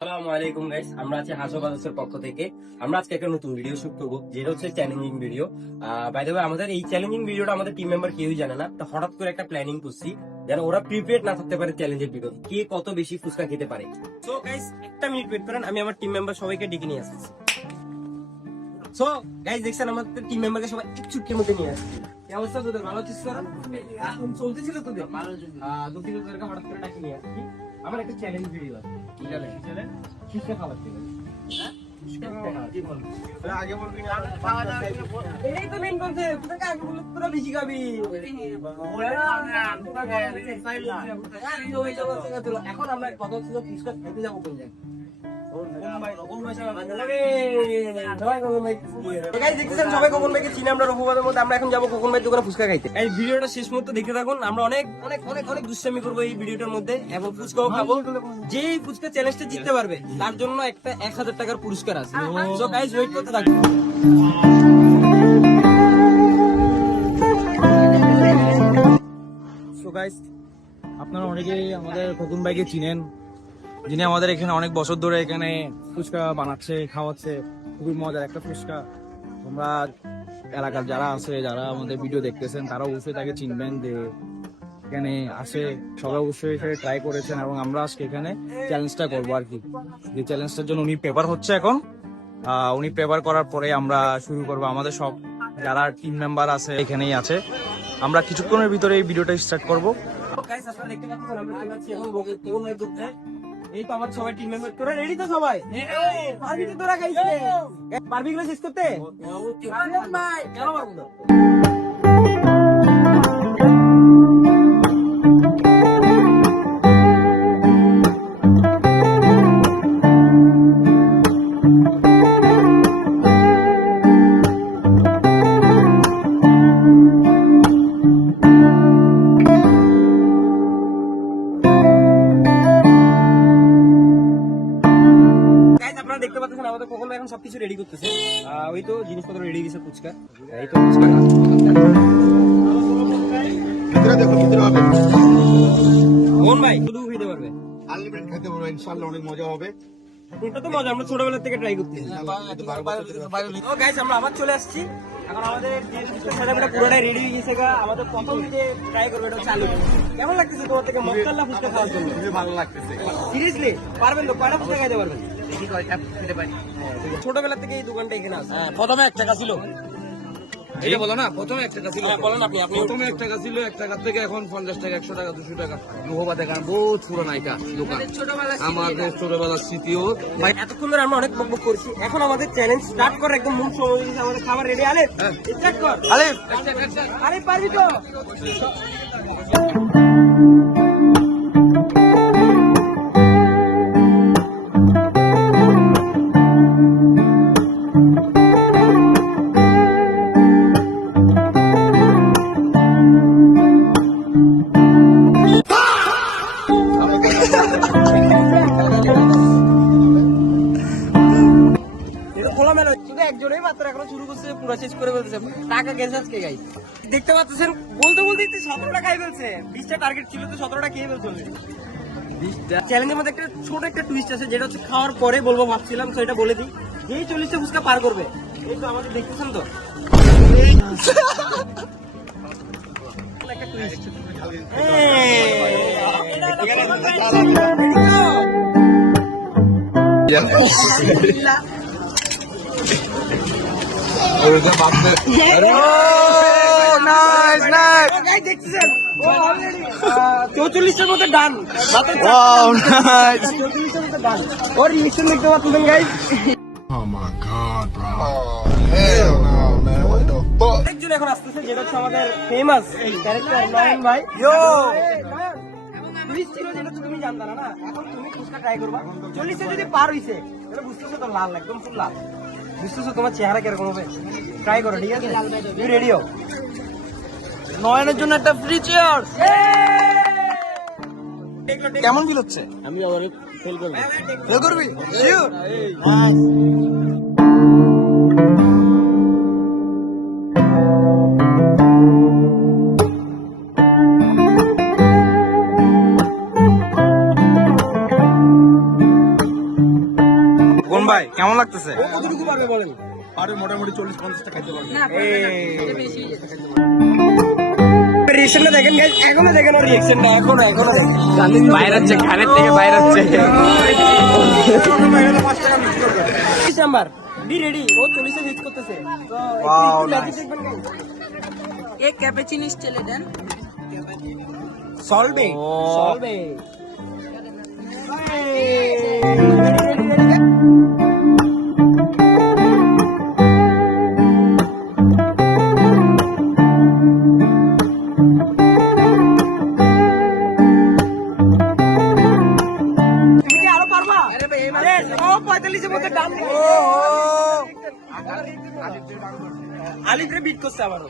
আসসালামু আলাইকুম গাইস, আমরা আছি হাসো বাজাসের পক্ষ থেকে। আমরা আজকে একটা নতুন ভিডিও শুট করবো, যেটা হচ্ছে challenging video. By the way, আমাদের এই চ্যালেঞ্জিং ভিডিওটা আমাদের টিম মেম্বার কেউই জানে না। তো হঠাৎ করে একটা প্ল্যানিং করছি যেন ওরা প্রিপেয়ার না থাকতে পারে চ্যালেঞ্জের ভিডিও, কে কত বেশি ফুচকা খেতে পারে। সো গাইস, একটা মিনিট ওয়েট করেন, আমি আমার টিম মেম্বার সবাইকে ডেকে নিয়ে আসছি। সো গাইস, দেখছেন আমাদের টিম মেম্বারকে সবাই এক চুটকির মধ্যে নিয়ে আসছি। কি অবস্থা তোদের? ভালো আছিস তোরা? এখন চলতেছিল তোদের দুদিন তোদেরকে হঠাৎ করে ডাকে নিয়ে আসছি। আমার একটা চ্যালেঞ্জ ভিডিও আছে। কি চ্যালেঞ্জ? ফুচকা খাওয়ার চ্যালেঞ্জ। এখন আমরা কথা হচ্ছে ফুচকা খেতে যাবো কোন জায়গায়। সবাই খোকন ভাইকে চিনি আমরা রঘুবাদের মধ্যে। আমরা এখন যাবো খোকন ভাইয়ের দোকানে ফুচকা খাইতে। এই ভিডিওটা শেষ মুহূর্তে দেখতে থাকুন। আমরা অনেক অনেক অনেক অনেক দুষ্টামি করবো এই ভিডিওটার মধ্যে এবং ফুচকাও খাবো। যেই ফুচকা চ্যালেঞ্জটা জিততে পারবে তার জন্য একটা 1000 টাকার পুরস্কার আছে। সো গাইস, ওয়েট করতে থাকুন। সো গাইস, আপনারা অনেকেই আমাদের খোকন ভাইকে চিনেন, যিনি আমাদের এখানে অনেক বছর ধরে এখানে ফুচকা বানাচ্ছে, খাওয়াচ্ছে। খুবই মজার একটা ফুচকা। তোমরা এলাকার যারা আছে, যারা আমাদের ভিডিও দেখতেছেন, তারা অবশ্যই তাকে চিনবেন, যে এখানে আসে সবাই অবশ্যই এসে ট্রাই করেছেন। এবং আমরা আজকে এখানে চ্যালেঞ্জটা করবো আর কি। যে চ্যালেঞ্জটার জন্য উনি পেপার হচ্ছে এখন। উনি পেপার করার পরে আমরা শুরু করবো। আমাদের সব যারা টিম মেম্বার আছে এখানেই আছে। আমরা কিছুক্ষণের ভিতরে এই ভিডিওটা স্টার্ট করবো। গাইস, আপনারা দেখতে পাচ্ছেন আমরা চলে যাচ্ছি এখন খোকন ভাইয়ের দোকানে। এই তো আমার সবাই টিম মেম্বার। তোরা রেডি তো সবাই? পারবি তো তোরা গাইস? পারবি গুলো শেষ করতে? ভাই কেন পারবো না? আপনারা দেখতে পাচ্ছেন আমাদের খোকন ভাই এখন সবকিছু রেডি করতেছে। ওই তো জিনিসপত্র রেডি গেছে ফুচকা। এই তো ফুচকা ভিতরে দেখো, ভিতরে হবে খোকন ভাই শুধু খেতে পারবে, আনলিমিটেড খেতে পারবো ইনশাআল্লাহ, অনেক মজা হবে। এটা তো মজা, আমরা ছোটবেলা থেকে ট্রাই করতেছি। তো গাইস, আমরা আবার চলে আসছি। এখন আমাদের সাজাটা পুরোটাই রেডি হয়ে গেছে। আমাদের প্রথম যে ট্রাই করবে এটা হচ্ছে আলু। কেমন লাগতেছে তোমার থেকে মশলা ফুচকা খাওয়ার জন্য? খুবই ভালো লাগতেছে। সিরিয়াসলি পারবেন তো? কয়টা ফুচকা খাইতে পারবেন? ছোটবেলা থেকে এই দোকানটা এখানে আছে। প্রথমে 1 টাকা ছিল, এটা বলো না, প্রথমে 1 টাকা ছিল। বলেন আপনি। প্রথমে 1 টাকা ছিল, 1 টাকা থেকে এখন 50 টাকা, 100 টাকা, 200 টাকা। লোহবাদে গান বহুত পুরানা এটা দোকান, আমাদের ছোটবেলার স্মৃতিও। ভাই এতক্ষণ ধরে আমরা অনেক বকবক করছি, এখন আমাদের চ্যালেঞ্জ স্টার্ট করে একদম মুখ সময় হয়ে গেছে। আমাদের খাবার রেডি। আলে স্টার্ট কর। আলিফ, আরে পারবি তো? খোলামেলা শুধু একজনেই মাত্র এখনো শুরু করছে, পুরো শেষ করে ফেলতেছে। টাকা গেছে আজকে গাইস, দেখতে পাচ্ছেন। বলতে বলতে 17টা খাই ফেলছে। 20টা টার্গেট ছিল, তো 17টা খেয়ে ফেলছে। 20টা চ্যালেঞ্জের মধ্যে একটা ছোট একটা টুইস্ট আছে, যেটা হচ্ছে খাওয়ার পরে বলবো ভাবছিলাম। তো এটা বলে দিই, যেই 40টা ফুচকা পার করবে, এই তো আমাদের দেখতেছেন তো একটা টুইস্ট। নাইস নাইস, 44টার মধ্যে ডান। 44টার মধ্যে ডান। ওর রিমিশন দেখতে পাচ্ছেন guys. Oh my god, bro. Hell no, man. What the fuck? একজন এখন আসতেছে, যেটা হচ্ছে আমাদের ফেমাস ক্যারেক্টার নয়ন ভাই। টুইস্ট ছিল যেটা তো তুমি জানতা না। এখন তুমি ফুচকা ট্রাই করবা। 40টা যদি পার হইছে, তাহলে বুঝতেছো তো লাল, একদম ফুল লাল। বুঝতেছো তোমার চেহারা কিরকম হবে? ট্রাই করো, ঠিক আছে? তুমি রেডি হও? নয়নের জন্য একটা ফ্রি চেয়ার। কেমন ফিল হচ্ছে? আমি আবার ফেল করব। ফেল করবি? শিওর? ভাই কেমন লাগতেছে? ও কতটুকু পারবে বলেন? আরে মোটামুটি 40-50টা খাইতে পারবে। রিঅ্যাকশনটা দেখেন গাইস, এখনো দেখেন ওর রিঅ্যাকশনটা, এখনো বাইরে হচ্ছে, কানের থেকে বাইরে হচ্ছে। 30 নাম্বার বি রেডি, ও 40 এ হিট করতেছে। তো Wow, একটু ম্যাজিক nice. দেখবেন গাইস। एक कैपेचिनो चले देन সলভে ও। সলভে তুমি কি আরো পারবা? ও 45 এর মধ্যে ডান দিবে। আলিফরে বিট করছে আবারও।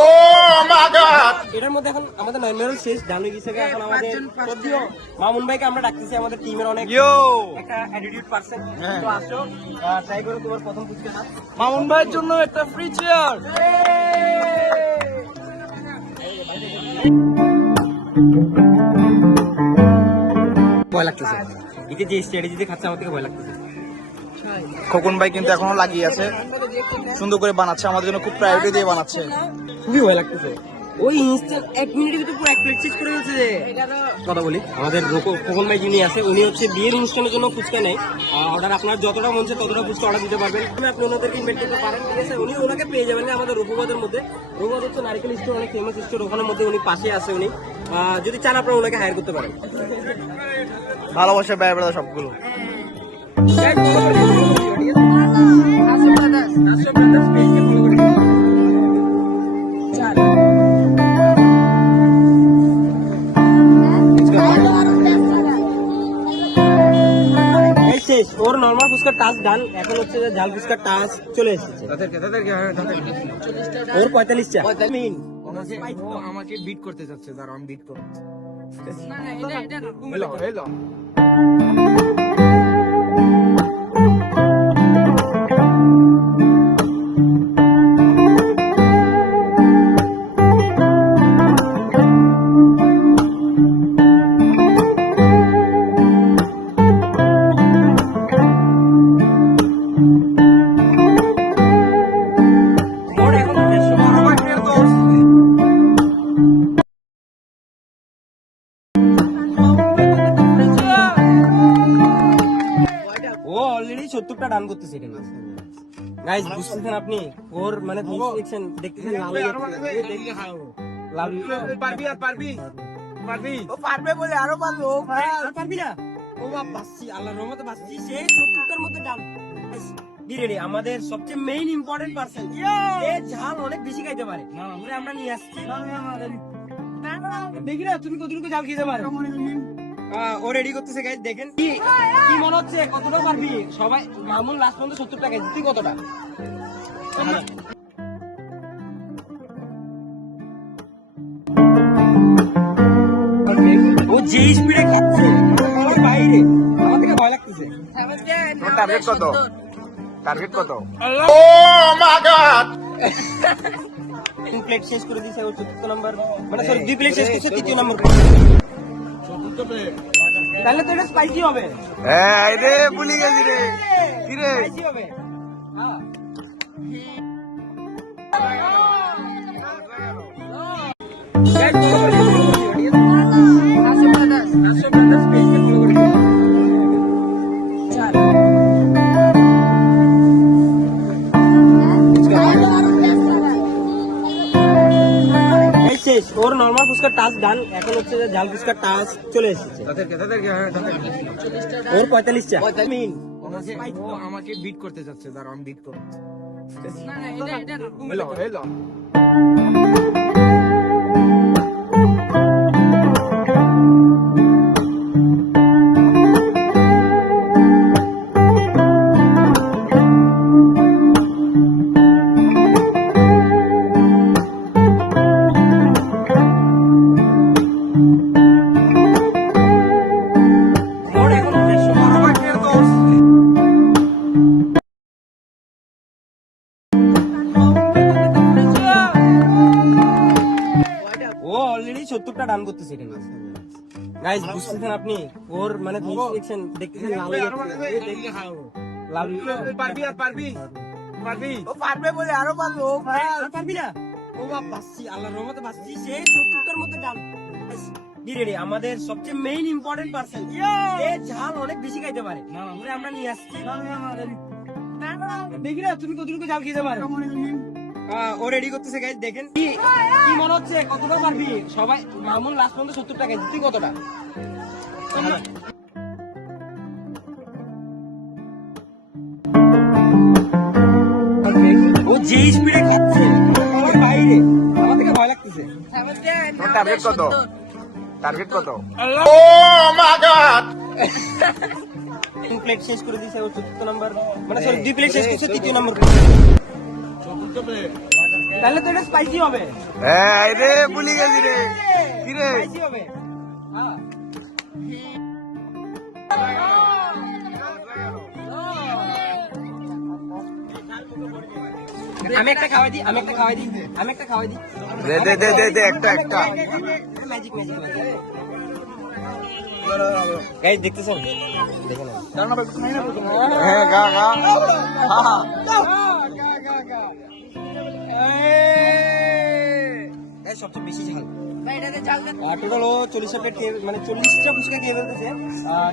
Oh my God! এটার মধ্যে এখন আমাদের 9 মেরল শেষ, ডান হয়ে গেছে। এখন আমাদের যদিও মামুন ভাইকে আমরা ডাকতেছি, আমাদের টিমের অনেক ইয়ো একটা অ্যাটিটিউড পারসন। হ্যাঁ। তো আসো, ট্রাই করো তোমার প্রথম পুচকে হাত। মামুন ভাইয়ের জন্য একটা ফ্রি চেয়ার। ভয় লাগতেছে, এতে যে স্ট্র্যাটেজিতে খাচ্ছে আমার থেকে ভয় লাগতেছে। খোকন ভাই কিন্তু এখনো লাগিয়ে আছে, সুন্দর করে বানাচ্ছে, আমাদের জন্য খুব প্রায়োরিটি দিয়ে বানাচ্ছে। খুবই ভয় লাগতেছে। ওই ইনস্ট্যান্ট 1 মিনিটের ভিতরে পুরো এক প্লেট শেষ করে ফেলছে যে। কথা বলি, আমাদের খোকন ভাই যিনি আছে, উনি হচ্ছে বিয়ের অনুষ্ঠানের জন্য ফুচকা নেয় অর্ডার। আপনার যতটা মন চায় ততটা ফুচকা অর্ডার দিতে পারবেন, আপনি ওনাদেরকে ইনভাইট করতে পারেন, ঠিক আছে? উনি ওনাকে পেয়ে যাবেন আমাদের রঘুপদের মধ্যে। রঘুপদ হচ্ছে নারকেল স্টোর, অনেক ফেমাস স্টোর, ওখানের মধ্যে উনি পাশে আছে। উনি যদি চান আপনারা ওনাকে হায়ার করতে পারেন। ভালোবাসা ব্যয় বেড়া সবগুলো। এই শেষ, ওর নর্মাল ফুচকার টাচ ডান, এখন হচ্ছে যে ঝাল ফুচকার টাচ চলে এসেছে। ওর 45 চা। আমাকে বিট করতে যাচ্ছে, দাঁড়া আমি বিট করব। ওর এখন 150। ও অলরেডি 70টা ডান করতেছে এখানে। গাইস বুঝতেছেন আপনি, ওর মানে সেকশন দেখতেছেন লাল হয়ে যাচ্ছে। লাল পারবি আর পারবি পারবি। ও পারবে বলে আরো পারবে। ও আর পারবি না? ও বাপ, বাসছি, আল্লাহর রহমতে বাসছি। সেই 70টার মধ্যে ডান। বি রেডি, আমাদের সবচেয়ে মেইন ইম্পর্টেন্ট পারসন, এ ঝাল অনেক বেশি খাইতে পারে, ওরে আমরা নিয়ে আসছি। দেখি না তুমি কতটুকু ঝাল খেতে পারো। ও রেডি করতেছে গাইস, দেখেন কি কি মনে হচ্ছে, কতটা পারবি? সবাই মামুন লাস্ট পর্যন্ত 70 টাকা, তুই কতটা? ও যে স্পিডে খাচ্ছে আমার বাইরে, আমার থেকে ভয় লাগতেছে। টার্গেট কত? টার্গেট কত? Oh my God! 2 প্লেট শেষ করে দিয়েছে ও 4th নাম্বার, মানে সরি 2 প্লেট শেষ করছে 3য় নাম্বার। তাহলে তো এটা স্পাইসি হবে। হ্যাঁ রে, ভুলে গেছি রে। কি রে? স্পাইসি হবে। হ্যাঁ। এই শেষ, ওর নর্মাল ফুচকার টাচ ডান, এখন হচ্ছে যে ঝাল ফুচকার টাচ চলে এসেছে। ওর 45 চা। আমাকে বিট করতে যাচ্ছে, দাঁড়া আমি বিট করব। ওর এখন 150। ও অলরেডি 70টা ডান করতেছে এখানে। গাইস বুঝতেছেন আপনি, ওর মানে সেকশন দেখতেছেন লাল হয়ে যাচ্ছে। পারবি আর পারবি পারবি ও পারবে বলে আরো পারবে ও ভাই আর পারবি না ও বাপ বাসছি আল্লাহর রহমতে বাসছি সে 70টার মধ্যে ডান রে আমাদের সবচেয়ে মেইন ইম্পর্টেন্ট পারসন এ ঝাল অনেক বেশি খাইতে পারে আমরা নিয়ে আসছি দেখি না তুমি কতটুকু ঝাল খেতে পারো ও রেডি করতেছে গাইস দেখেন কি কি মনে হচ্ছে কতটা পারবি সবাই মামুন লাস্ট পর্যন্ত 70 টাকা দিতি কতটা ও যে স্পিডে খাচ্ছে আমার বাইরে আমার থেকে ভয় লাগতেছে টার্গেট কত টার্গেট কত তিন প্লেট শেষ করে দিয়েছে ও 4 নাম্বার মানে সরি 2 প্লেট শেষ করছে 3 নাম্বার তাহলে তো এটা স্পাইসি হবে হ্যাঁ রে ভুলি গেছি রে কি রে স্পাইসি হবে হ্যাঁ আমি একটা খাওয়াই দিই দে দে দে দে দে একটা ম্যাজিক গাইস দেখতেছেন দেখেন হ্যাঁ গা গা গাইস সবচেয়ে বেশি ঝাল ভাই এটাতে ঝাল দেন। টোটাল ও 40 প্লেট খেয়ে মানে 40টা ফুচকা খেয়ে ফেলতেছে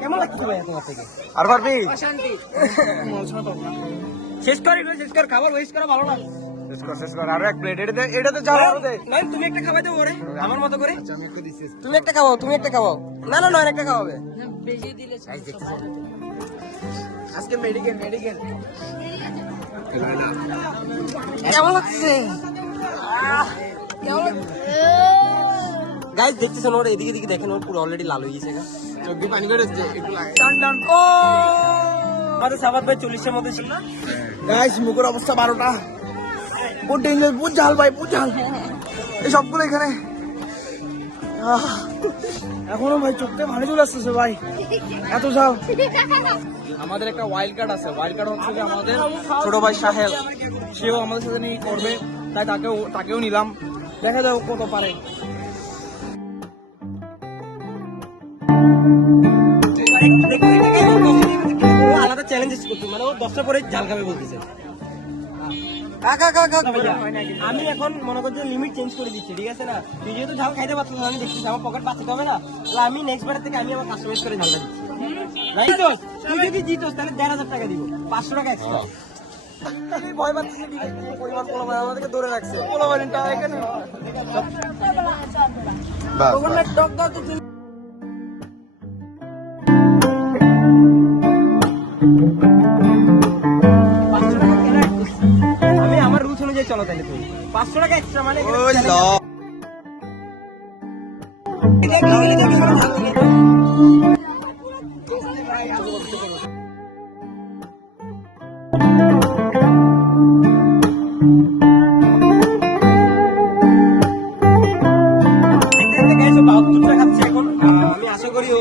কেমন লাগছে ভাই তোমার থেকে আর পারবি অশান্তি। শেষ কর খাবার ওয়েস্ট করা ভালো না শেষ কর আরো এক প্লেট এটাতে যাও আরো দে নয় তুমি একটা খাওয়াই দেবো ওরে আমার মতো করে তুমি একটা খাওয়াও না নয় একটা খাওয়াবে না, বেশি দিলে সমস্যা। আজকে মেডিকেল কেমন লাগছে কেমন লাগছে? গাইস দেখতেছেন ওর এদিকে দেখেন ওর পুরো অলরেডি লাল হয়ে গেছে চোখ দিয়ে পানি বেরোচ্ছে একটু লাগে টান ও আমাদের সাবাত ভাই 40 এর মধ্যে ছিল না গাইস মুখের অবস্থা 12টা বহুত ডেঞ্জার বহুত ঝাল ভাই বহুত ঝাল এই সবগুলো এখানে এখনো ভাই চোখে ভালো চলে আসতেছে ভাই এত ঝাল আমাদের একটা ওয়াইল্ড কার্ড আছে ওয়াইল্ড কার্ড হচ্ছে যে আমাদের ছোট ভাই সাহেল সেও আমাদের সাথে নিয়ে করবে তাই তাকেও নিলাম দেখা যাও কত পারে আলাদা চ্যালেঞ্জ করছি মানে ও 10টা পরে জাল খাবে বলতেছে আমি এখন মনে করছি লিমিট চেঞ্জ করে দিচ্ছি ঠিক আছে না তুই যেহেতু ঝাল খাইতে পারছিস আমি দেখছিস আমার পকেট বাঁচাতে হবে না তাহলে আমি নেক্সট বারের থেকে আমি আমার কাস্টমাইজ করে ঝালটা দিচ্ছি জিতোস তুই যদি জিতোস তাহলে 1500 টাকা দিব 500 টাকা এক্সট্রা ভয় পাচ্ছি পরিবার পোলাপান আমাদেরকে ধরে রাখছে পোলাপানটা এখানে ওখানে টক দাও তো তুমি। আমি আমার রুলস অনুযায়ী চলো তাহলে তুই 500 টাকা এক্সট্রা মানে আমি আশা করি ও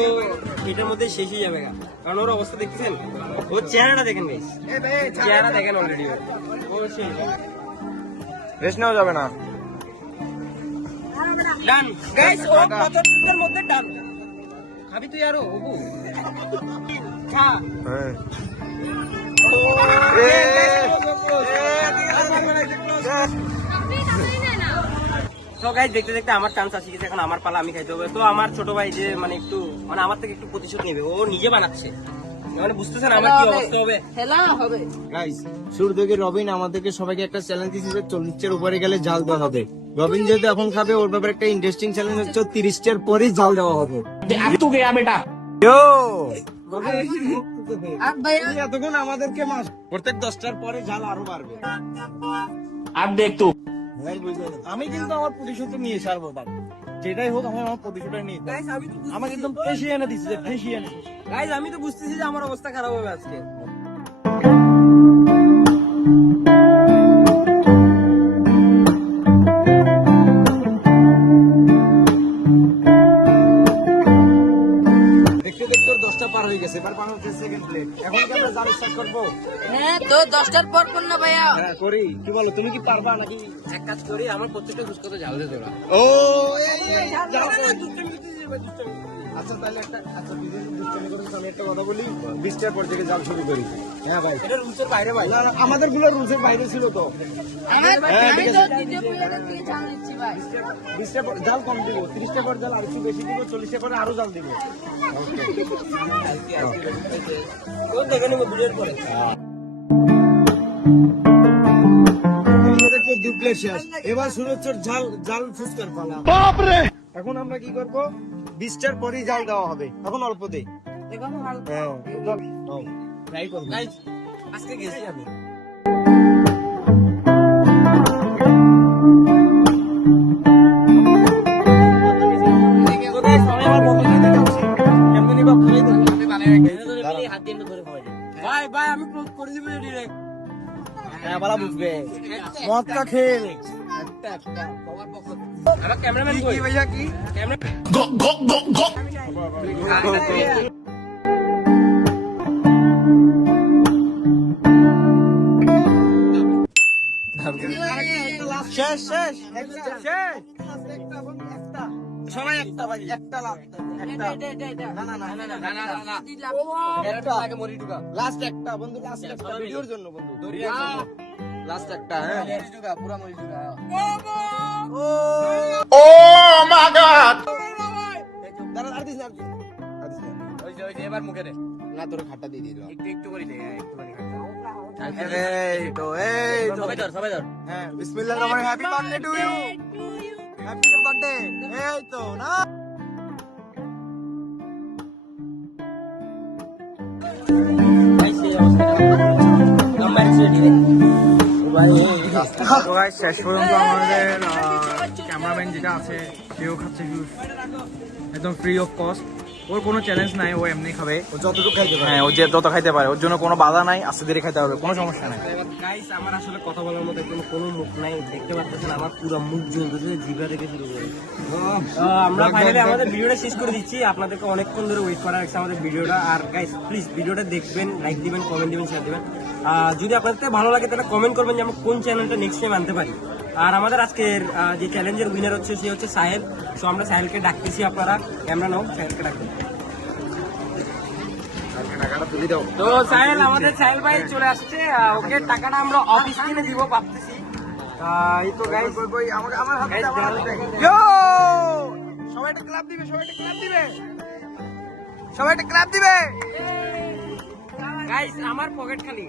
এটার মধ্যে শেষই যাবে কারণ ওর অবস্থা দেখতেছেন ওর চেহারাটা দেখেন গাইস চেহারা দেখেন অলরেডি ও শেষ রেস্ট নেওয়া যাবে না ডান গাইস ও কতটার মধ্যে ডান খাবি তুই আরো ওগু খা তো গাইস দেখতে দেখতে আমার চান্স আসি গেছে এখন আমার পালা আমি খাইতে হবে তো আমার ছোট ভাই যে মানে একটু মানে আমার থেকে একটু প্রতিশোধ নেবে ও নিজে বানাচ্ছে মানে বুঝতেছেন আমার কি অবস্থা হবে হেলা হবে। গাইস শুরু থেকে রবিন আমাদেরকে সবাইকে একটা চ্যালেঞ্জ দিয়েছে যে 40 এর উপরে গেলে জাল দেওয়া হবে রবিন যেহেতু এখন খাবে ওর ব্যাপারে একটা ইন্টারেস্টিং চ্যালেঞ্জ হচ্ছে 30 এর পরেই জাল দেওয়া হবে তু গয়া বেটা ইয়ো আর ভাইয়া এতক্ষণ আমাদেরকে মাস প্রত্যেক 10টার পরে জাল আরো বাড়বে আর দেখ তু আমি কিন্তু আমার প্রতিশোধ নিয়ে ছাড়বো ভাই যেটাই হোক আমি আমার প্রতিশোধটা নিয়ে গাইস আমি তো আমাকে একদম ফেসিয়ে এনে দিচ্ছে যে ফেসিয়ে এনে গাইস আমি তো বুঝতেছি যে আমার অবস্থা খারাপ হবে আজকে দেখতে দেখতে ওর 10টা পার হয়ে গেছে এবার পার হচ্ছে সেকেন্ড প্লেট এখন কি আমরা জাল স্টার্ট করবো হ্যাঁ তো 10টার পর কোন না ভাইয়া হ্যাঁ করি কি বলো তুমি কি পারবা নাকি এক কাজ করি আমার প্রত্যেকটা ফুচকা তো জাল দে তোরা ও আচ্ছা তাহলে আচ্ছা বিদেশ দুষ্টামি করে আমি একটা কথা বলি 20টার পর থেকে জাল শুরু করি। হ্যাঁ ভাই, এটা রুলসের বাইরে ভাই। আমাদের গুলো রুলসের বাইরে ছিল তো। আমি তো দ্বিতীয় প্লেয়ারের থেকে জাল নিচ্ছি ভাই। 20টা পর জাল কম দিব, 30টা পর জাল আরেকটু বেশি দিব, 40টা পরে আরো জাল দিব। কোন দেখে নেবো ভিডিওর পরে। দুপ্লেট শেষ, এবার শুরু হচ্ছে জাল ফুসকার পালা। এখন আমরা কি করব, 20টার পরেই জাল দেওয়া হবে, এখন অল্প দেই। দেখো হাল হ্যাঁ ট্রাই করব। গাইস আজকে গেছি আমি। কোথায় সবাই আমার বন্ধু খেতে যাচ্ছি, কেমনে নিবা খাই দেন। হাত দিয়ে ধরে খাওয়া যায়। ভাই ভাই আমি ক্লোজ করে দিব ডাইরেক্ট। হ্যাঁ বালা বুঝবে, মদটা খেল। আমার ক্যামেরাম্যান কই? ভাইয়া কি ক্যামেরা শেষ শেষ শেষ সবাই একটা ভাই, একটা লাভ, একটা আগে মরি ঢুকা। লাস্ট একটা বন্ধু, লাস্ট একটা ভিডিওর জন্য বন্ধু, লাস্ট একটা। হ্যাঁ মরি ঢুকা, পুরা মরি ঢুকা। Oh my God! দাঁড়া আর দিস না, ওই যে এবার মুখে দে। না তোর খাটটা দিয়ে দিল। একটু করে দে, একটু করে খা। এই তো সবাই ধর, সবাই ধর। হ্যাঁ বিসমিল্লাহির রহমানির রহিম, happy birthday to you, happy birthday. এই তো না ভাই সেই অবস্থা। নাম্বার ছেড়ে দিবে। তো গাইস শেষ পর্যন্ত আমাদের ক্যামেরাম্যান যেটা আছে সেও খাচ্ছে জুস একদম ফ্রি অফ কস্ট। ওর কোনো চ্যালেঞ্জ নাই, ও এমনি খাবে, ও যতটুকু খাইতে পারে। হ্যাঁ ও যে যত খাইতে পারে, ওর জন্য কোনো বাধা নাই, আস্তে ধীরে খাইতে হবে, কোনো সমস্যা নাই। গাইস আমার আসলে কথা বলার মতো কোনো মুখ নাই, দেখতে পাচ্ছেন আমার পুরো মুখ জ্বলতেছে জিভা থেকে শুরু করে। আমরা ফাইনালি আমাদের ভিডিওটা শেষ করে দিচ্ছি, আপনাদেরকে অনেকক্ষণ ধরে ওয়েট করা রাখছে আমাদের ভিডিওটা। আর গাইস প্লিজ ভিডিওটা দেখবেন, লাইক দিবেন, কমেন্ট দিবেন, শেয়ার দিবেন। যদি আপনাদের ভালো লাগে তাহলে কমেন্ট করবেন যে আমরা কোন চ্যানেলটা নেক্সট টাইম আনতে পারি। আর আমাদের আজকের যে চ্যালেঞ্জের উইনার হচ্ছে সে হচ্ছে সাহেল। সো আমরা সাহেলকে ডাকতেছি, আপনারা ক্যামেরা নাও, সাহেলকে ডাকবেন। তো সাহেল, আমাদের সাহেল ভাই চলে আসছে, ওকে টাকাটা আমরা অফিস কিনে দিব ভাবতেছি। এই তো গাইস আমার হাতে Guys, ইয়ো সবাই একটা ক্লাব দিবে, সবাই একটা ক্লাব দিবে, সবাই একটা ক্লাব দিবে। গাইস আমার পকেট খালি।